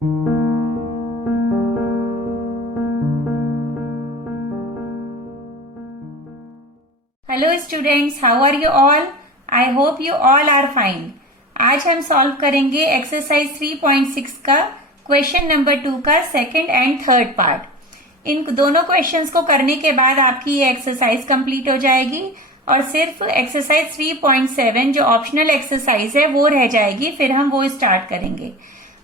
Hello students, how are you all? I hope you all are fine. आज हम solve करेंगे exercise 3.6 का question number 2 का second and third part. इन दोनों questions को करने के बाद आपकी ये एक्सरसाइज कंप्लीट हो जाएगी और सिर्फ एक्सरसाइज 3.7 जो ऑप्शनल एक्सरसाइज है वो रह जाएगी, फिर हम वो स्टार्ट करेंगे।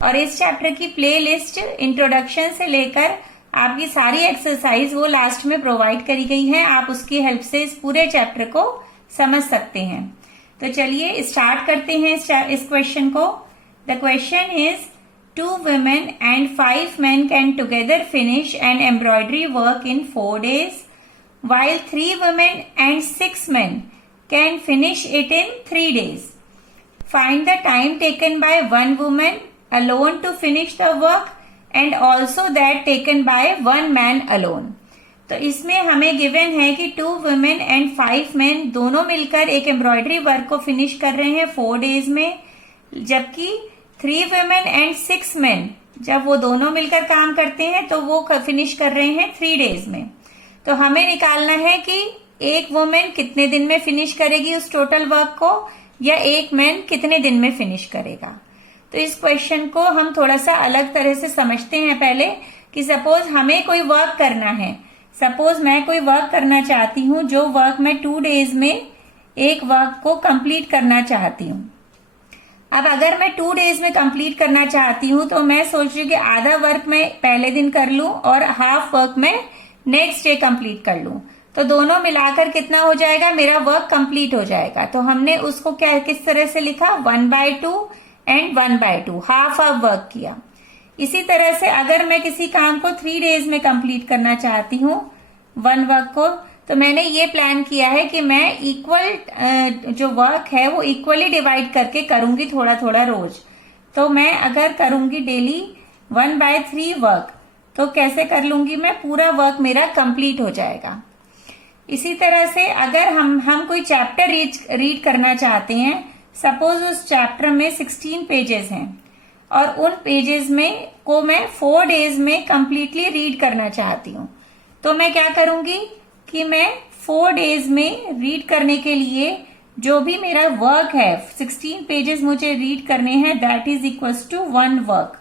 और इस चैप्टर की प्ले लिस्ट इंट्रोडक्शन से लेकर आपकी सारी एक्सरसाइज वो लास्ट में प्रोवाइड करी गई है। आप उसकी हेल्प से इस पूरे चैप्टर को समझ सकते हैं। तो चलिए स्टार्ट करते हैं इस क्वेश्चन को। The question is 2 women and 5 men can together finish an embroidery work in 4 days, while 3 women and 6 men can finish it in 3 days. Find the time taken by one woman alone to finish the work and also that taken by one man alone. तो इसमें हमें given है कि 2 women and 5 men दोनों मिलकर एक embroidery work को finish कर रहे हैं 4 डेज में, जबकि 3 women and 6 men जब वो दोनों मिलकर काम करते हैं तो वो फिनिश कर रहे हैं 3 डेज में। तो हमें निकालना है कि एक वुमेन कितने दिन में फिनिश करेगी उस टोटल वर्क को, या एक मैन कितने दिन में फिनिश करेगा। तो इस क्वेश्चन को हम थोड़ा सा अलग तरह से समझते हैं पहले, कि सपोज हमें कोई वर्क करना है। सपोज मैं कोई वर्क करना चाहती हूँ जो वर्क मैं 2 डेज में एक वर्क को कंप्लीट करना चाहती हूँ। अब अगर मैं 2 डेज में कंप्लीट करना चाहती हूँ तो मैं सोच रही हूँ कि आधा वर्क मैं पहले दिन कर लूं और हाफ वर्क मैं नेक्स्ट डे कंप्लीट कर लूं, तो दोनों मिलाकर कितना हो जाएगा, मेरा वर्क कंप्लीट हो जाएगा। तो हमने उसको क्या किस तरह से लिखा, 1/2 एंड 1/2, हाफ ऑफ वर्क किया। इसी तरह से अगर मैं किसी काम को 3 डेज में कंप्लीट करना चाहती हूँ वन वर्क को, तो मैंने ये प्लान किया है कि मैं इक्वल जो वर्क है वो इक्वली डिवाइड करके करूंगी थोड़ा थोड़ा रोज। तो मैं अगर करूंगी डेली 1/3 वर्क, तो कैसे कर लूंगी मैं, पूरा वर्क मेरा कंप्लीट हो जाएगा। इसी तरह से अगर हम कोई चैप्टर रीड करना चाहते हैं, सपोज उस चैप्टर में 16 पेजेस हैं और उन पेजेस में को मैं 4 डेज में कंप्लीटली रीड करना चाहती हूँ, तो मैं क्या करूंगी कि मैं 4 डेज में रीड करने के लिए जो भी मेरा वर्क है 16 पेजेस मुझे रीड करने हैं, that is equals to 1 work.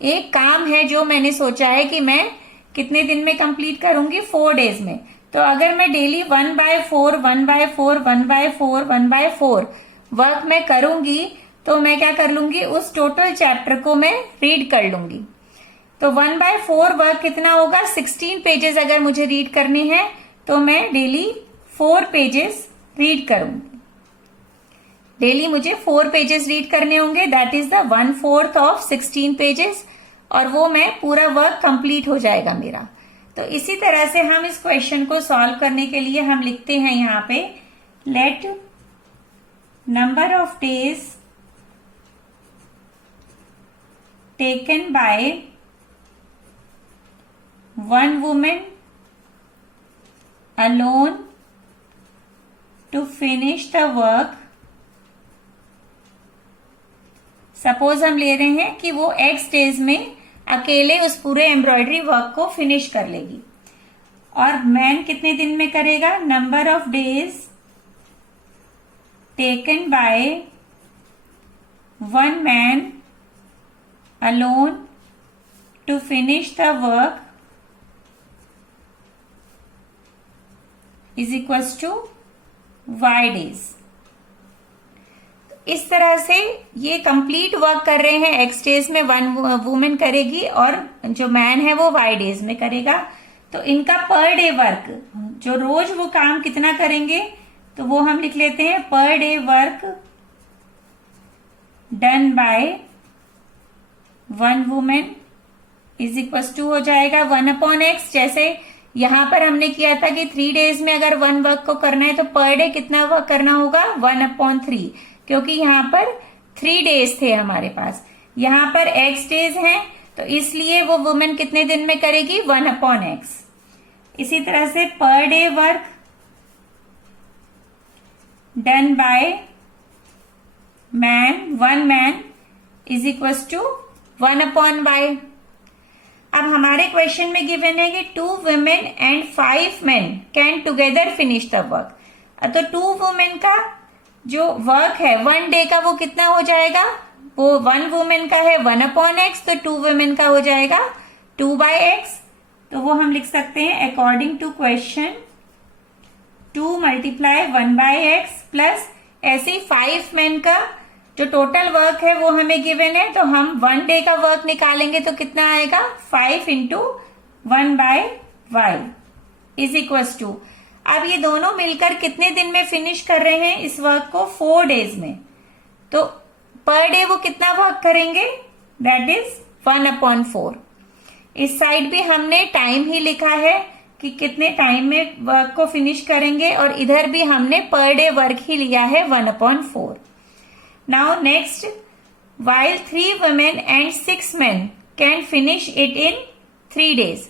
एक काम है जो मैंने सोचा है कि मैं कितने दिन में कंप्लीट करूंगी, 4 डेज में। तो अगर मैं डेली 1/4 1/4 1/4 1/4 वर्क मैं करूंगी, तो मैं क्या कर लूंगी, उस टोटल चैप्टर को मैं रीड कर लूंगी। तो 1/4 वर्क कितना होगा, 16 पेजेस अगर मुझे रीड करने हैं तो मैं डेली 4 पेजेस रीड करूंगी। डेली मुझे 4 पेजेस रीड करने होंगे, that is the 1/4 of 16 pages, और वो मैं पूरा वर्क कंप्लीट हो जाएगा मेरा। तो इसी तरह से हम इस क्वेश्चन को सॉल्व करने के लिए हम लिखते हैं यहाँ पे, let number of days taken by one woman alone to finish the work। Suppose हम ले रहे हैं कि वो X डेज में अकेले उस पूरे एम्ब्रॉयडरी वर्क को फिनिश कर लेगी, और मैन कितने दिन में करेगा, number of days taken by one man alone to finish the work is equals to Y days. इस तरह से ये कंप्लीट वर्क कर रहे हैं X डेज में, 1 वुमेन करेगी और जो मैन है वो Y डेज में करेगा। तो इनका पर डे वर्क, जो रोज वो काम कितना करेंगे, तो वो हम लिख लेते हैं per day work done by 1 women is equals to हो जाएगा 1/X। जैसे यहां पर हमने किया था कि 3 डेज में अगर 1 वर्क को करना है तो पर डे कितना वर्क करना होगा, 1/3, क्योंकि यहाँ पर 3 डेज थे हमारे पास, यहाँ पर X डेज हैं, तो इसलिए वो वुमेन कितने दिन में करेगी, 1/X। इसी तरह से per day work done by man 1 man is equals to 1/y। अब हमारे क्वेश्चन में गिवन है कि 2 women and 5 men can together finish the work. तो 2 वुमेन का जो वर्क है 1 डे का वो कितना हो जाएगा, वो 1 वुमेन का है 1/x, तो 2 वुमेन का हो जाएगा 2/x। तो वो हम लिख सकते हैं according to question 2 × 1/x plus ऐसे ही 5 मेन का जो टोटल वर्क है वो हमें गिवन है, तो हम 1 डे का वर्क निकालेंगे तो कितना आएगा 5 × 1/y इज इक्वल्स टू। अब ये दोनों मिलकर कितने दिन में फिनिश कर रहे हैं इस वर्क को, 4 डेज में। तो पर डे वो कितना वर्क करेंगे, दैट इज 1/4। इस साइड भी हमने टाइम ही लिखा है कि कितने टाइम में वर्क को फिनिश करेंगे, और इधर भी हमने पर डे वर्क ही लिया है 1/4। Now next, while 3 women and 6 men can finish it in 3 days।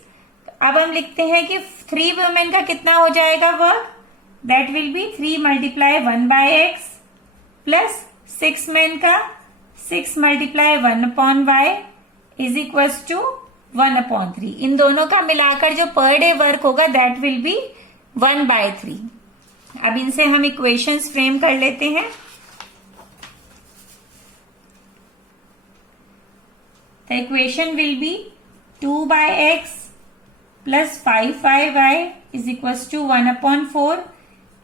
अब हम लिखते हैं कि 3 women का कितना हो जाएगा work, that will B 3 × 1/x plus 6 men का 6 × 1/y इज इक्वल्स टू 1/3। इन दोनों का मिलाकर जो पर डे वर्क होगा दैट विल बी 1/3। अब इनसे हम इक्वेशंस फ्रेम कर लेते हैं। The equation will be 2/x plus 5y is equals to 1/4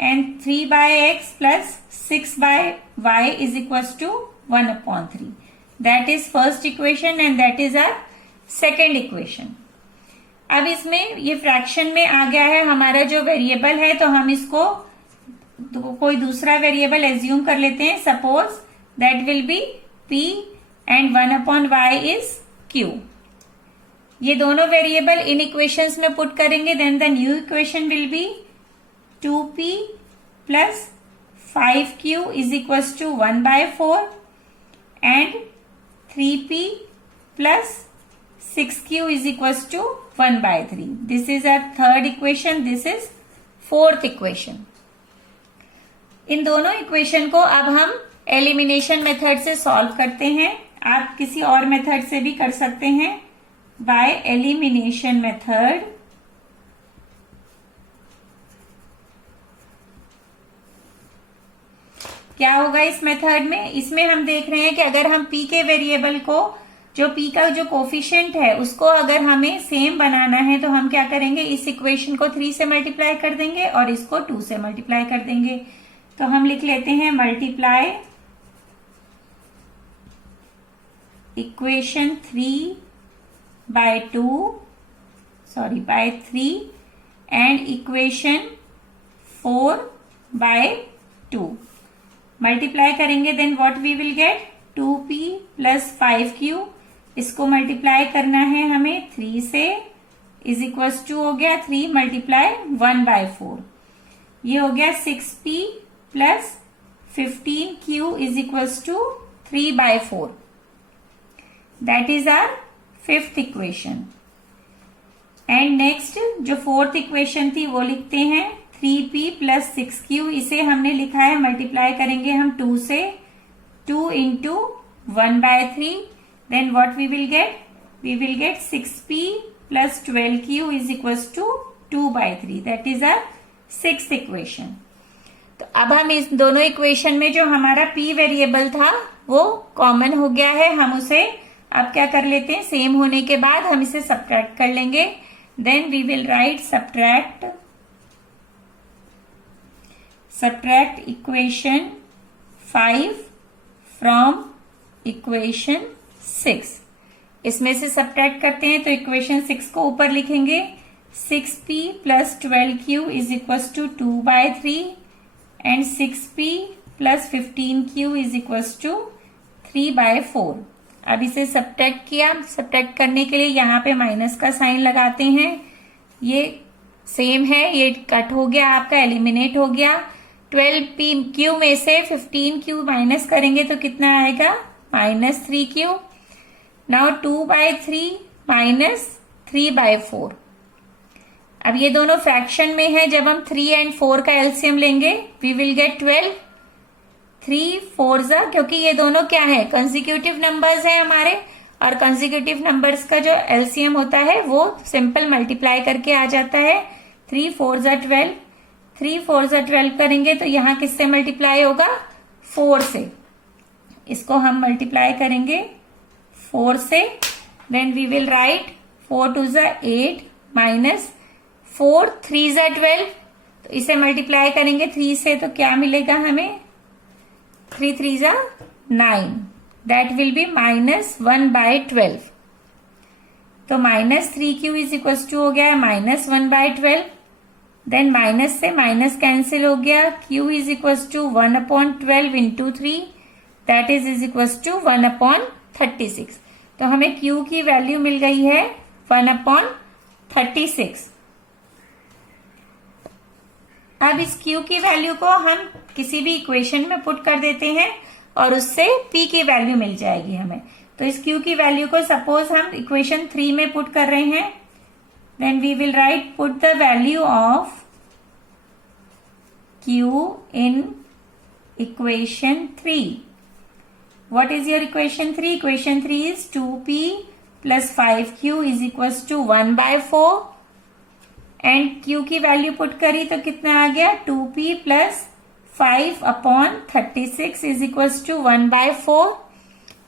and 3/x plus 6y is equals to 1/3. That is first equation and that is our second equation. अब इसमें ये fraction में आ गया है हमारा जो वेरिएबल है, तो हम इसको कोई दूसरा वेरिएबल एज्यूम कर लेते हैं। Suppose that will be p and 1/y is q। ये दोनों वेरिएबल इन इक्वेशंस में पुट करेंगे, then the new equation will be 2p plus 5q is equals to 1/4 and 3p plus 6q is equals to 1/3। This is our third equation, this is fourth equation. इन दोनों equation को अब हम elimination method से solve करते हैं। आप किसी और मेथड से भी कर सकते हैं, बाय एलिमिनेशन मेथड। क्या होगा इस मेथड में, इसमें हम देख रहे हैं कि अगर हम p के वेरिएबल को, जो p का जो कोफिशिएंट है उसको अगर हमें सेम बनाना है तो हम क्या करेंगे, इस इक्वेशन को 3 से मल्टीप्लाई कर देंगे और इसको 2 से मल्टीप्लाई कर देंगे। तो हम लिख लेते हैं multiply equation 3/2 by 3 and equation 4/2 multiply करेंगे, then what we will get 2p plus 5q। इसको मल्टीप्लाई करना है हमें 3 से, इज इक्वल्स टू हो गया 3 × 1/4। ये हो गया 6p plus 15q is equals to 3/4। That is our fifth equation. And next जो फोर्थ इक्वेशन थी वो लिखते हैं 3p प्लस 6q। इसे हमने लिखा है मल्टीप्लाई करेंगे हम 2 से, 2 × 1/3, then what we will get 6p plus 12q is equals to 2/3। That is our sixth equation. तो अब हम इस दोनों इक्वेशन में जो हमारा p वेरिएबल था वो कॉमन हो गया है, हम उसे अब क्या कर लेते हैं, सेम होने के बाद हम इसे सब्ट्रैक्ट कर लेंगे। Then we will write subtract equation 5 from equation 6। इसमें से सब्ट्रैक्ट करते हैं तो इक्वेशन 6 को ऊपर लिखेंगे, 6p plus 12q is equals to 2/3 and 6p plus 15q is equals to 3/4। अब इसे सब्ट्रैक्ट किया, सब्ट्रैक्ट करने के लिए यहाँ पे माइनस का साइन लगाते हैं। ये सेम है, ये कट हो गया, आपका एलिमिनेट हो गया। 12q में से 15q माइनस करेंगे तो कितना आएगा, -3q। Now 2/3 minus 3/4। अब ये दोनों फ्रैक्शन में है, जब हम 3 और 4 का एलसीएम लेंगे वी विल गेट 12। 3 4 क्योंकि ये दोनों क्या है, कंसेक्यूटिव नंबर्स हैं हमारे, और कंसेक्यूटिव नंबर्स का जो एलसीएम होता है वो सिंपल मल्टीप्लाई करके आ जाता है। 3 4 जा 12, 3 4 जा 12 करेंगे तो यहाँ किससे मल्टीप्लाई होगा? 4 से। इसको हम मल्टीप्लाई करेंगे 4 से, देन वी विल राइट 4 2 जा 8 माइनस 4 3 जा 12, तो इसे मल्टीप्लाई करेंगे 3 से तो क्या मिलेगा हमें? 3 3 जा 9, दैट विल बी -1/12। तो -3q इज इक्वल टू हो गया -1/12, देन माइनस से माइनस कैंसिल हो गया, q is equal to 1/12 into 3, that is equal to 1/36। तो हमें q की वैल्यू मिल गई है 1/36। अब इस q की वैल्यू को हम किसी भी इक्वेशन में पुट कर देते हैं और उससे p की वैल्यू मिल जाएगी हमें। तो इस q की वैल्यू को सपोज हम इक्वेशन 3 में पुट कर रहे हैं, then we will write put the value of q in equation 3। What is your equation 3? Equation 3 is 2p plus 5q is equal to 1/4 and q की वैल्यू पुट करी तो कितना आ गया? 2p plus 5/36 is equal to 1/4।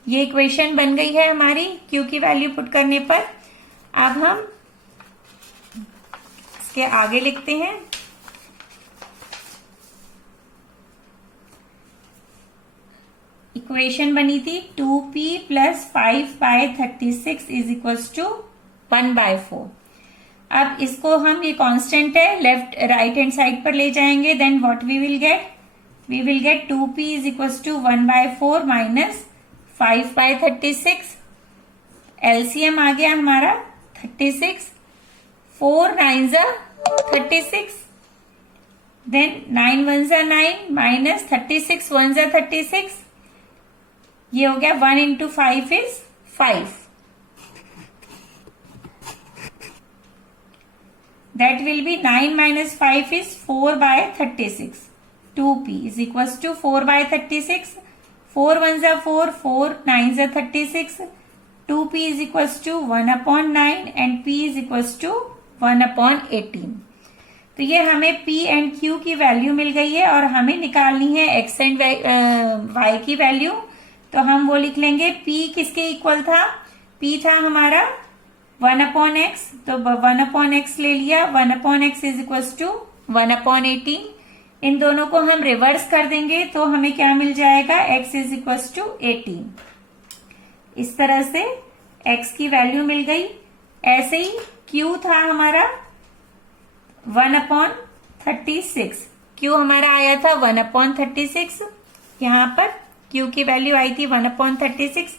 ये equation बन गई है हमारी q की वैल्यू पुट करने पर। अब हम इसके आगे लिखते हैं। इक्वेशन बनी थी 2p plus 5/36 is equal to 1/4। अब इसको हम, ये कांस्टेंट है, लेफ्ट राइट हैंड साइड पर ले जाएंगे, then what we will get? We will get 2p is equal to 1/4 minus 5/36। LCM आ गया हमारा 36, 4 9 जा 36, देन 9 1 जा 9 माइनस 36 1 जा 36, ये हो गया 1 into 5 is 5। That will be 9 minus 5 is 4/36. 2p is equals to 4/36. 4 1s are 4, 4 9s are 36. 2p is equals to 1/9 and p is equals to 1/18. तो ये हमें p एंड q की वैल्यू मिल गई है और हमें निकालनी है x एंड y की वैल्यू। तो हम वो लिख लेंगे, p किसके इक्वल था? p था हमारा 1/x, तो 1/x ले लिया, 1/x इज इक्वल टू 1/18। इन दोनों को हम रिवर्स कर देंगे तो हमें क्या मिल जाएगा? x is equal to 18। इस तरह से x की वैल्यू मिल गई। ऐसे ही q था हमारा 1/36, q हमारा आया था 1/36, यहाँ पर q की वैल्यू आई थी 1/36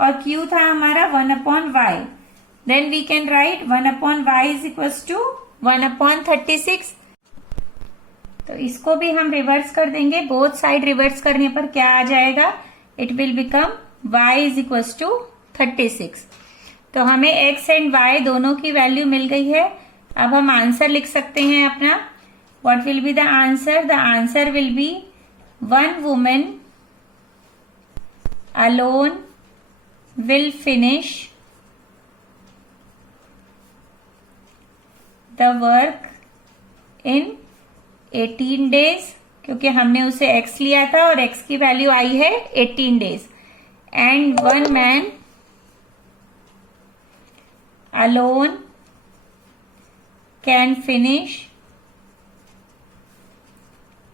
और q था हमारा 1/y। Then we can write 1/y is equals to 1/36। तो इसको भी हम रिवर्स कर देंगे। बोथ साइड रिवर्स करने पर क्या आ जाएगा? It will become y is equals to 36। तो हमें x एंड y दोनों की वैल्यू मिल गई है। अब हम आंसर लिख सकते हैं अपना। What will be the answer? The answer will be one woman alone will finish the work in 18 days, क्योंकि हमने उसे x लिया था और x की वैल्यू आई है 18 days, and one man alone can finish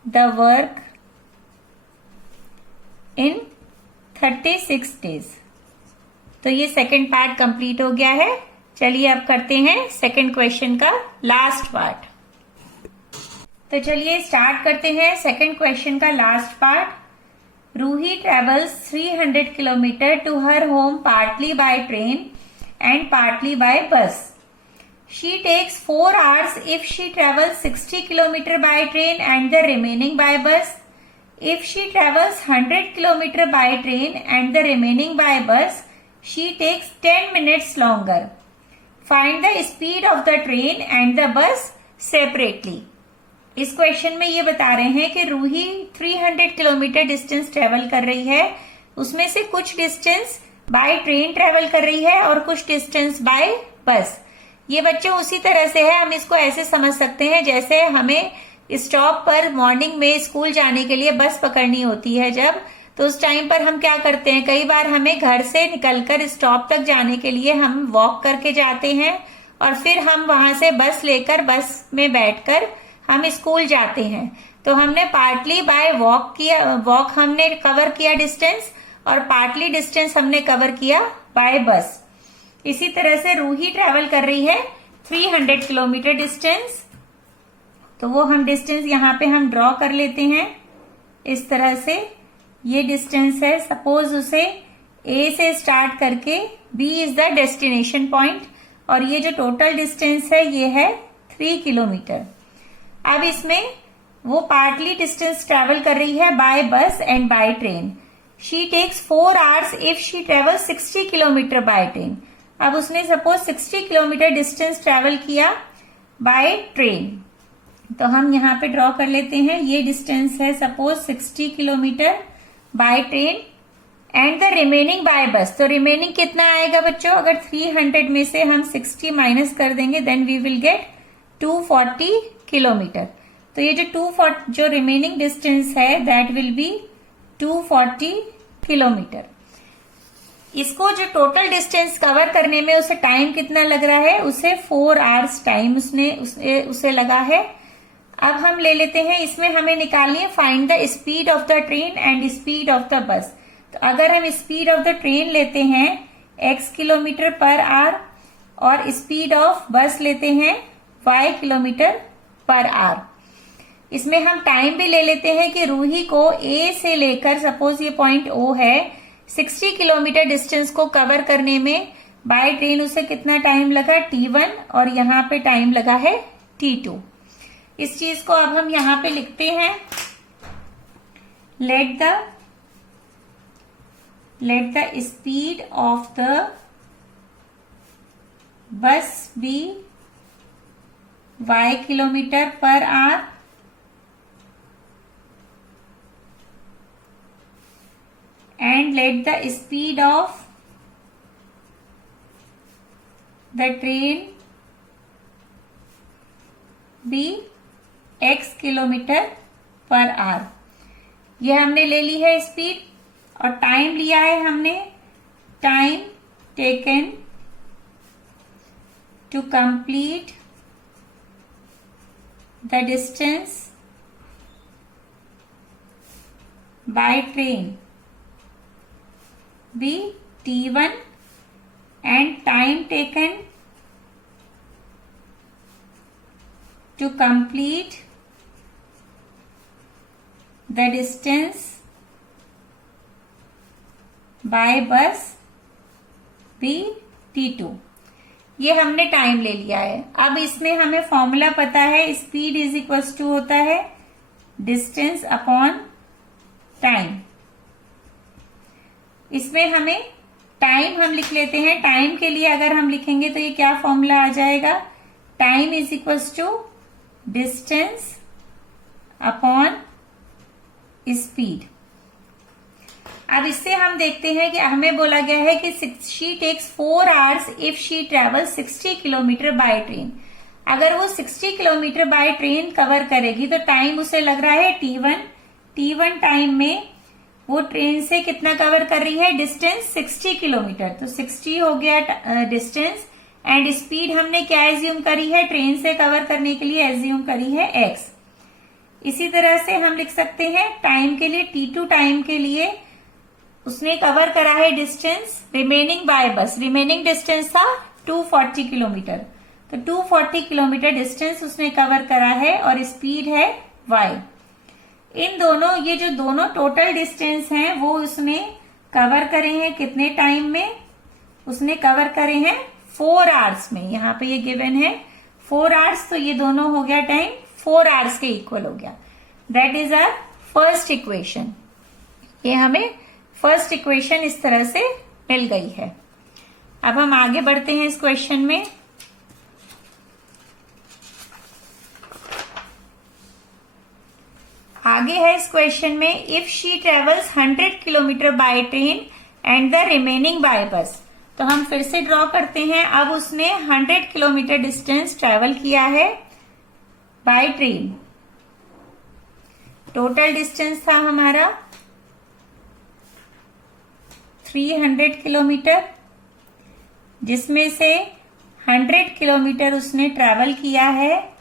the work in 36 days। तो ये सेकेंड पार्ट कंप्लीट हो गया है। चलिए अब करते हैं सेकंड क्वेश्चन का लास्ट पार्ट। तो चलिए स्टार्ट करते हैं सेकंड क्वेश्चन का last part. Ruhi travels 300 kilometre to her home partly by train and partly by bus. She takes 4 hours if she travels 60 kilometer by train and the remaining by bus. If she travels 100 kilometer by train and the remaining by bus, she takes 10 minutes longer. Find the speed of the train and the bus separately. इस question में ये बता रहे हैं कि Ruhi 300 kilometre distance travel कर रही है, उसमें से कुछ डिस्टेंस बाय ट्रेन ट्रेवल कर रही है और कुछ डिस्टेंस बाय बस। ये बच्चों उसी तरह से है, हम इसको ऐसे समझ सकते हैं जैसे हमें स्टॉप पर मॉर्निंग में स्कूल जाने के लिए बस पकड़नी होती है जब, तो उस टाइम पर हम क्या करते हैं, कई बार हमें घर से निकलकर स्टॉप तक जाने के लिए हम वॉक करके जाते हैं और फिर हम वहां से बस लेकर बस में बैठकर हम स्कूल जाते हैं। तो हमने पार्टली बाय वॉक किया, वॉक हमने कवर किया डिस्टेंस, और पार्टली डिस्टेंस हमने कवर किया बाय बस। इसी तरह से रूही ट्रेवल कर रही है 300 किलोमीटर डिस्टेंस, तो वो हम डिस्टेंस यहाँ पे हम ड्रॉ कर लेते हैं इस तरह से। ये डिस्टेंस है, सपोज उसे ए से स्टार्ट करके B is the destination point, और ये जो टोटल डिस्टेंस है ये है 3 किलोमीटर। अब इसमें वो पार्टली डिस्टेंस ट्रेवल कर रही है by bus and by train. She takes 4 hours if she travel 60 kilometre by train. अब उसने सपोज 60 किलोमीटर डिस्टेंस ट्रेवल किया बाय ट्रेन, तो हम यहाँ पे ड्रॉ कर लेते हैं। ये डिस्टेंस है suppose 60 kilometre by train and the remaining by bus. तो रिमेनिंग कितना आएगा बच्चों, अगर 300 में से हम 60 माइनस कर देंगे then we will get 240 kilometre. तो ये जो 240 जो रिमेनिंग डिस्टेंस है दैट विल बी 240 किलोमीटर। इसको जो टोटल डिस्टेंस कवर करने में उसे टाइम कितना लग रहा है, उसे 4 आवर्स टाइम उसे लगा है। अब हम ले लेते हैं, इसमें हमें निकालनी है find the speed of the train and speed of the बस। तो अगर हम स्पीड ऑफ द ट्रेन लेते हैं x किलोमीटर पर आवर और स्पीड ऑफ बस लेते हैं y किलोमीटर पर आवर, इसमें हम टाइम भी ले लेते हैं कि रूही को A से लेकर सपोज ये पॉइंट O है, 60 किलोमीटर डिस्टेंस को कवर करने में बाय ट्रेन उसे कितना टाइम लगा T1, और यहाँ पे टाइम लगा है T2। इस चीज को अब हम यहाँ पे लिखते हैं, let the speed of the bus be y kilometre per hour and let the speed of the train be x kilometre per hour. यह हमने ले ली है स्पीड, और टाइम लिया है हमने, time taken to complete the distance by train be T1 and time taken to complete the distance by bus be T2। ये हमने टाइम ले लिया है। अब इसमें हमें फॉर्मूला पता है, स्पीड इज इक्वल टू होता है डिस्टेंस अपॉन टाइम। इसमें हमें टाइम हम लिख लेते हैं, टाइम के लिए अगर हम लिखेंगे तो ये क्या फॉर्मूला आ जाएगा, time is equal to distance upon speed. अब इससे हम देखते हैं कि हमें बोला गया है कि she takes 4 hours if she travel 60 kilometre by train. अगर वो 60 किलोमीटर बाय ट्रेन कवर करेगी तो टाइम उसे लग रहा है T1 टाइम में वो ट्रेन से कितना कवर कर रही है, डिस्टेंस 60 किलोमीटर। तो 60 हो गया डिस्टेंस, एंड स्पीड हमने क्या एज्यूम करी है, ट्रेन से कवर करने के लिए एज्यूम करी है x। इसी तरह से हम लिख सकते हैं टाइम के लिए, T2 टाइम के लिए उसने कवर करा है डिस्टेंस रिमेनिंग बाय बस। रिमेनिंग डिस्टेंस था 240 किलोमीटर, तो 240 किलोमीटर डिस्टेंस उसने कवर करा है और स्पीड है y। इन दोनों, ये जो दोनों टोटल डिस्टेंस हैं वो उसने कवर करे हैं कितने टाइम में, उसने कवर करे हैं 4 आवर्स में। यहाँ पे ये गिवन है 4 आवर्स, तो ये दोनों हो गया टाइम 4 आवर्स के इक्वल हो गया। That is our first equation. ये हमें फर्स्ट इक्वेशन इस तरह से मिल गई है। अब हम आगे बढ़ते हैं इस क्वेश्चन में। आगे है इस क्वेश्चन में, if she travels 100 kilometre by train and the remaining by bus. तो हम फिर से ड्रॉ करते हैं। अब उसने 100 किलोमीटर डिस्टेंस ट्रेवल किया है बाय ट्रेन। टोटल डिस्टेंस था हमारा 300 किलोमीटर, जिसमें से 100 किलोमीटर उसने ट्रेवल किया है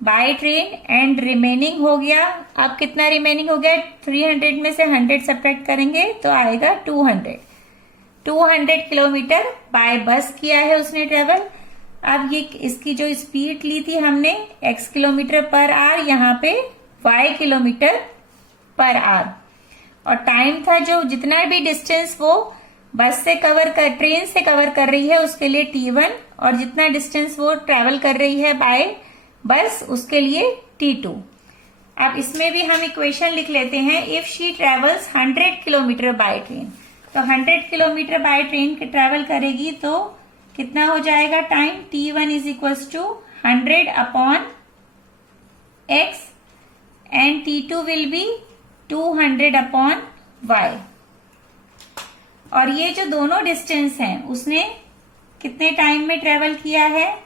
बाय ट्रेन एंड रिमेनिंग हो गया। अब कितना रिमेनिंग हो गया? 300 में से 100 सब्ट्रैक्ट करेंगे तो आएगा 200 किलोमीटर बाय बस किया है उसने ट्रेवल। अब ये इसकी जो स्पीड ली थी हमने x किलोमीटर पर आवर, यहाँ पे y किलोमीटर पर आवर, और टाइम था जो जितना भी डिस्टेंस वो बस से ट्रेन से कवर कर रही है उसके लिए t1, और जितना डिस्टेंस वो ट्रेवल कर रही है बाय बस उसके लिए t2। अब इसमें भी हम इक्वेशन लिख लेते हैं। If she travels 100 kilometre by train, तो 100 किलोमीटर बाय ट्रेन ट्रेवल करेगी तो कितना हो जाएगा time? t1 is equals to 100 upon x and t2 will be 200 upon y। और ये जो दोनों डिस्टेंस हैं उसने कितने टाइम में ट्रेवल किया है?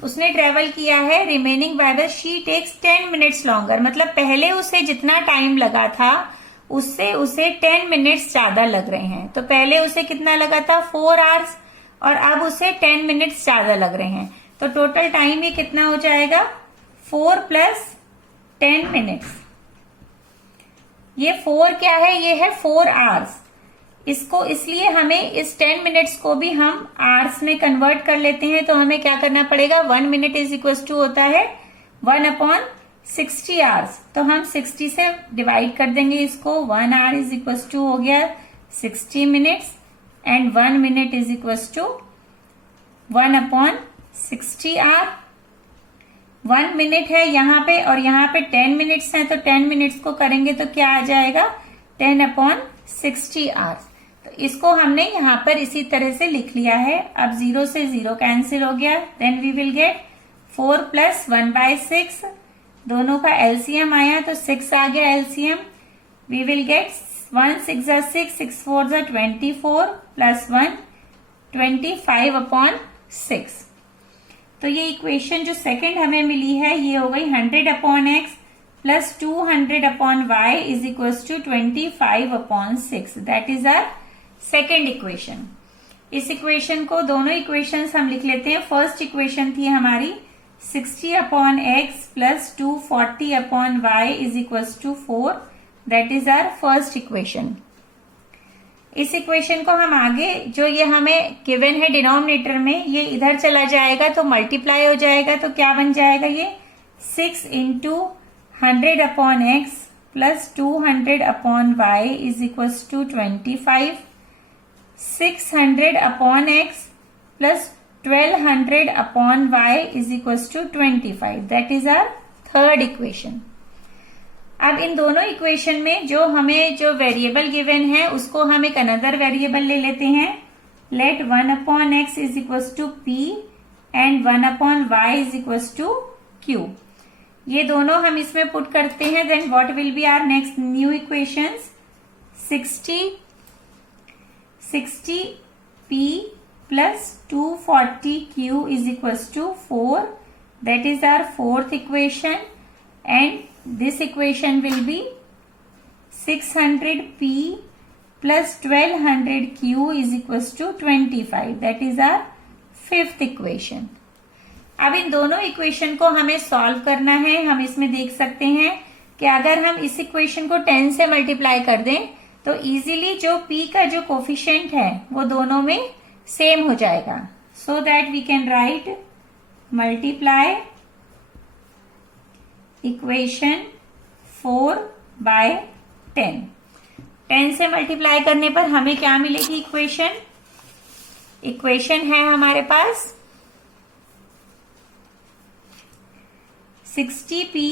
उसने ट्रेवल किया है remaining by bus she takes 10 minutes longer, मतलब पहले उसे जितना टाइम लगा था उससे उसे 10 मिनट्स ज्यादा लग रहे हैं। तो पहले उसे कितना लगा था? 4 आवर्स, और अब उसे 10 मिनट्स ज्यादा लग रहे हैं। तो टोटल टाइम ये कितना हो जाएगा? 4 प्लस 10 मिनट्स। ये 4 क्या है? ये है 4 आवर्स। इसको इसलिए हमें इस 10 मिनट्स को भी हम आवर्स में कन्वर्ट कर लेते हैं। तो हमें क्या करना पड़ेगा? 1 मिनट इज इक्वल टू होता है 1 अपॉन 60 आवर्स। तो हम 60 से डिवाइड कर देंगे इसको। 1 आवर इज इक्वल टू हो गया 60 minutes and 1 minute is equal to 1 upon 60 hour. 1 minute है यहाँ पे और यहाँ पे 10 मिनट्स हैं, तो 10 मिनट्स को करेंगे तो क्या आ जाएगा? 10 अपॉन 60 आवर्स। तो इसको हमने यहाँ पर इसी तरह से लिख लिया है। अब 0 से 0 कैंसिल हो गया। Then we will get 4 plus 1/6, दोनों का एलसीएम आया तो 6 आ गया LCM. We will get 1 6 6 6 4 24 plus 1 25 upon 6। तो ये इक्वेशन जो सेकंड हमें मिली है ये हो गई 100 upon x plus 200 upon y is equal to 25 upon 6। That is our second equation. इस इक्वेशन को दोनों इक्वेशंस हम लिख लेते हैं। फर्स्ट इक्वेशन थी हमारी 60 upon x plus 240 upon y is equal to 4। That is our first equation. इस इक्वेशन को हम आगे जो ये हमें गिवन है डिनोमिनेटर में, ये इधर चला जाएगा तो मल्टीप्लाई हो जाएगा। तो क्या बन जाएगा? ये 6 into 100 upon x plus 200 upon y is equal to 25। 600 upon x plus 1200 upon y is equal to 25। That is our third equation. अब इन दोनों इक्वेशन में जो हमें जो वेरिएबल गिवन है उसको हम एक अनदर वेरिएबल ले लेते हैं। Let 1 upon x is equal to p and 1 upon y is equal to q. ये दोनों हम इसमें पुट करते हैं। Then what will be our next new equations? 60 p plus 240 q is equal to 4। That is our fourth equation and this equation will be 600p plus 1200q is equals to 25. That is our fifth equation. अब इन दोनों equation को हमें solve करना है। हम इसमें देख सकते हैं कि अगर हम इस इक्वेशन को 10 से मल्टीप्लाई कर दें तो इजीली जो p का जो कोफिशिएंट है वो दोनों में सेम हो जाएगा। So that we can write multiply equation 4 by 10। 10 से मल्टीप्लाई करने पर हमें क्या मिलेगी इक्वेशन? इक्वेशन है हमारे पास 60p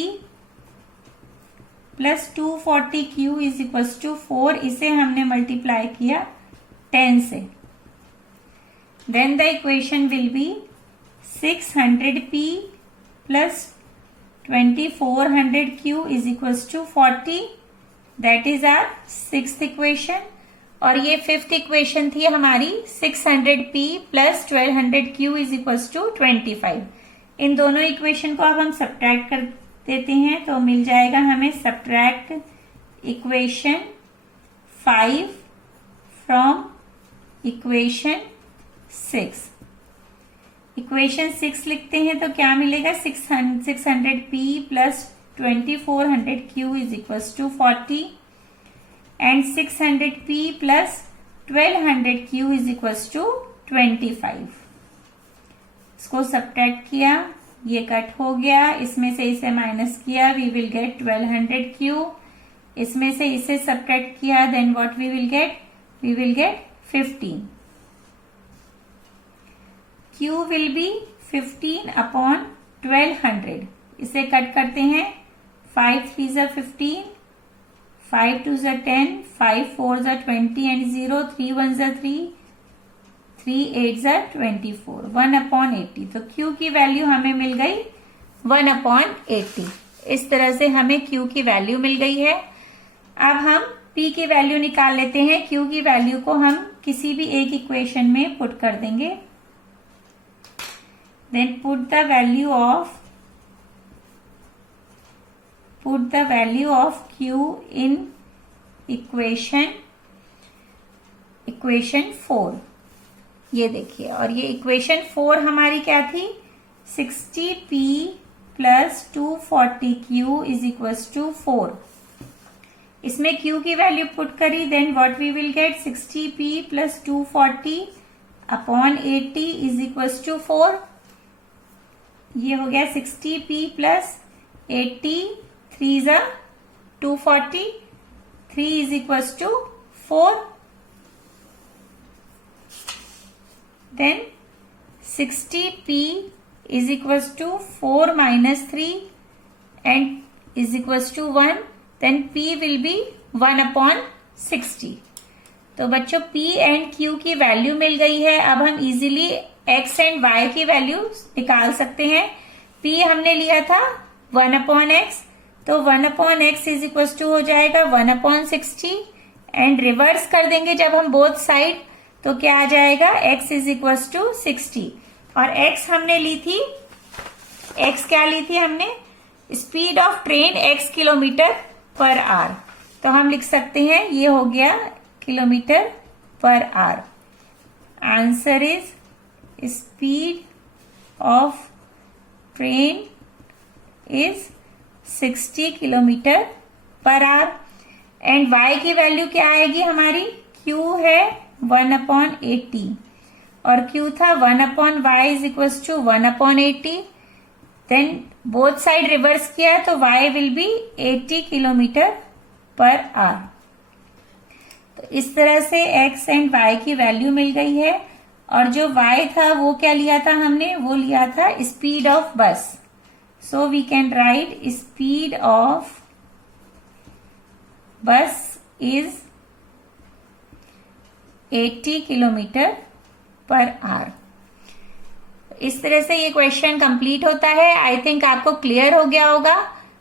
plus 240q is equal to 4। इसे हमने मल्टीप्लाई किया 10 से। Then the equation will be 600p plus 2400q is equals to 40. That is our sixth equation. और ये फिफ्थ इक्वेशन थी हमारी 600p plus 1200q is equal to 25। इन दोनों इक्वेशन को अब हम सब्ट्रैक्ट कर देते हैं, तो मिल जाएगा हमें subtract equation 5 from equation 6। Equation 6 लिखते हैं तो क्या मिलेगा, 600p plus 2400q is equal to 40 and 600p plus 1200q is equal to 25। इसको सब्ट्रैक्ट किया, ये कट हो गया, इसमें से इसे माइनस किया, वी विल गेट 1200q। इसमें से इसे सब्ट्रैक्ट किया, then what we will get 15। q will be 15 upon 1200। इसे कट करते हैं, 5 3 ज़ा 15, 5 2 ज़ा 10, 5 4 ज़ा 20 एंड 0, 3 1 ज़ा 3, 3 8 ज़ा 24, 1 अपॉन 80। तो q की वैल्यू हमें मिल गई 1 अपॉन 80। इस तरह से हमें q की वैल्यू मिल गई है। अब हम p की वैल्यू निकाल लेते हैं। q की वैल्यू को हम किसी भी एक इक्वेशन में पुट कर देंगे। Then put the value of q in equation 4। ये देखिए, और ये इक्वेशन 4 हमारी क्या थी, 60p plus 240q is equal to 4। इसमें q की वैल्यू पुट करी, then what we will get, 60p plus 240 upon 80 is equal to 4। ये हो गया 60p प्लस 80, 3 ज़ा 240, 3 is equal to 4। Then 60p is equal to 4 minus 3 and is equal to 1। Then p will be 1 upon 60। तो बच्चों p and q की value मिल गई है। अब हम इजीली x एंड y की वैल्यू निकाल सकते हैं। p हमने लिया था 1 अपॉन x, तो 1 upon x is equal to हो जाएगा 1 अपॉन 60 एंड रिवर्स कर देंगे जब हम बोथ साइड, तो क्या आ जाएगा, x इज इक्वल टू 60। और x हमने ली थी, x क्या ली थी हमने, speed of train x kilometre per hour. तो हम लिख सकते हैं, ये हो गया kilometre per our. Answer is speed of train is 60 kilometre per our. And y की वैल्यू क्या आएगी हमारी, q है 1 अपॉन 80 और q था 1 upon y is equal to 1 upon 80। Then both side reverse किया तो y will be 80 kilometre per hour. तो इस तरह से x एंड y की वैल्यू मिल गई है। और जो y था वो क्या लिया था हमने, वो लिया था speed of bus. So we can write speed of bus is 80 kilometre per hour. इस तरह से ये क्वेश्चन कंप्लीट होता है। आई थिंक आपको क्लियर हो गया होगा।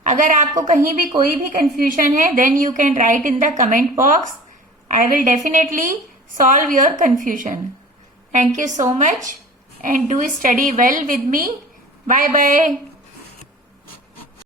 अगर आपको कहीं भी कोई भी कंफ्यूजन है, then you can write in the comment box. I will definitely solve your confusion. Thank you so much and do study well with me. Bye bye.